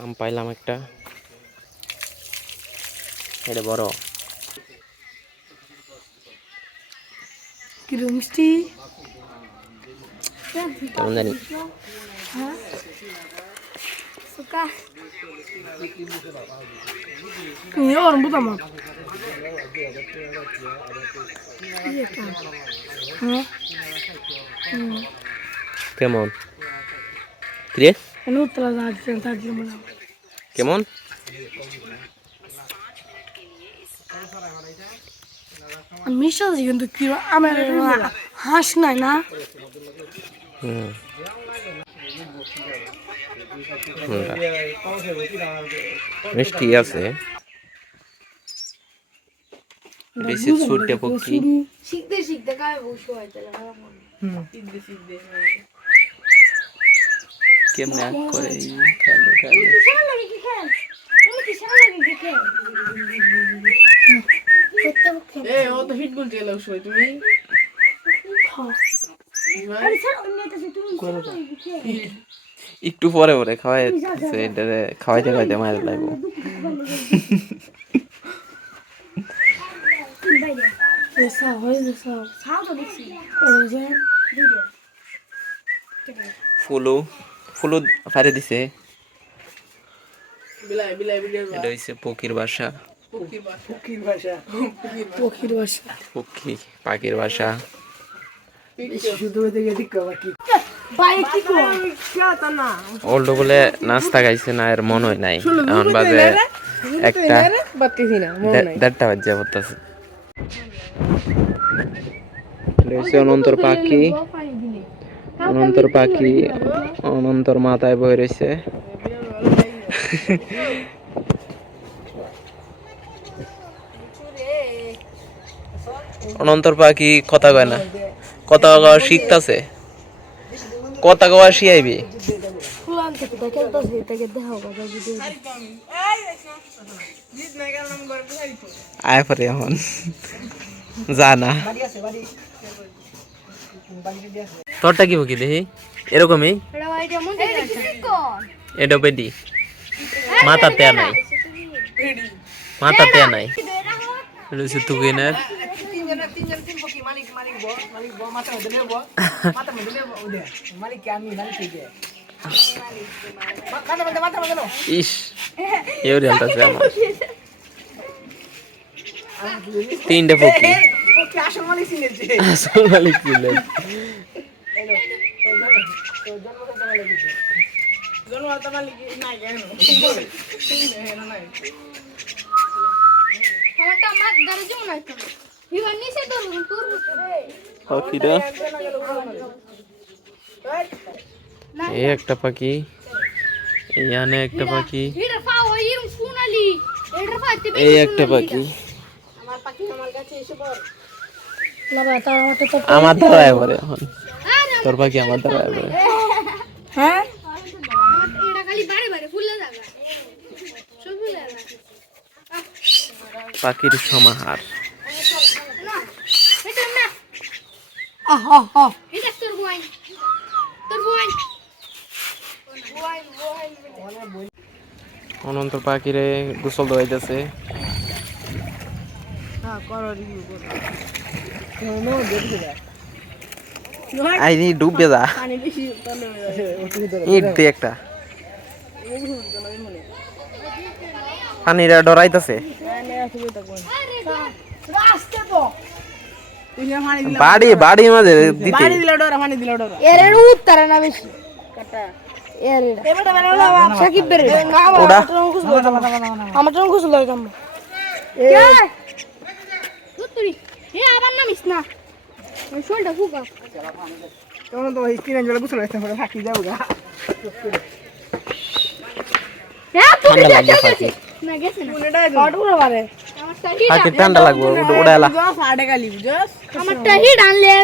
আম পাইলাম একটা, এটা বড় মিষ্টি কেমন জানি। কেমন কিরে কেমন মিষ্টি আছে কিন্তু কি আমার হাঁস নাই না মিষ্টি আছে। সুটে পক্ষী শিখতে শিখতে গায়ে বসে হয় তাহলে কেমনে করে খেলো খেলো ও তো হিট বলতে গেল তুমি একটু পরে পরে খাওয়াইতে খাওয়াইতে খাওয়াইতে মায়ের লাগবো। ফুলু ফুলু ফারে দিছে। এটা হচ্ছে পক্ষীর বাসা, পক্ষী পাখির বাসা। ওল্ড বলে নাস্তা খাইছে না, এর মন হয় নাই। এখন বাজে একটা 1:30 বাজে পড়তেছে। অনন্তর পাখি, অনন্তর পাখি অনন্তর মাথায় বয়ে রয়েছে। অনন্তর পাখি কথা কয় না, কথা কওয়া শিখতেছে, কথা কওয়া শিখাইবি। আয় পরে এখন জানা তোরটা কি বকি দেখি এরকমই। এটা পেটি মাথাতে নাই, মাথাতে নাই তুকিনের ইস এউরিয়ালটাছে আমার 3টে পক্ষী। আসল মালিক ছিলেন পাখিটা। এই একটা পাখি, এইখানে একটা পাখি, এই একটা পাখি। আমার দ্বারা পরে এখন তোর পাখি আমার দ্বারা পরে। হ্যাঁ পাখির সমাহার। অনন্ত পাখিরে গোসল দেওয়াইতেছে। আইনি ডুববে যা ইট দে একটা পানিরা ডরাইতেছে। বাড়ি বাড়ি মাঝে দিতে এর উত্তর না বেশি কাটা এর সাকিব বের আমার জন্য গোসল লাগাম এ তুই এ আবার নামিস না ওই শোলটা ফুকা তখন তো স্ক্রিনে জলে গোসল লাগাইতে পরে ফাঁকি যাও গা ঠান্ডা লাগবে পাখি না গেছে না অটোরা বারে পাখি ঠান্ডা লাগবে ওটা এলা আমারটা আমারটা হিট আনলে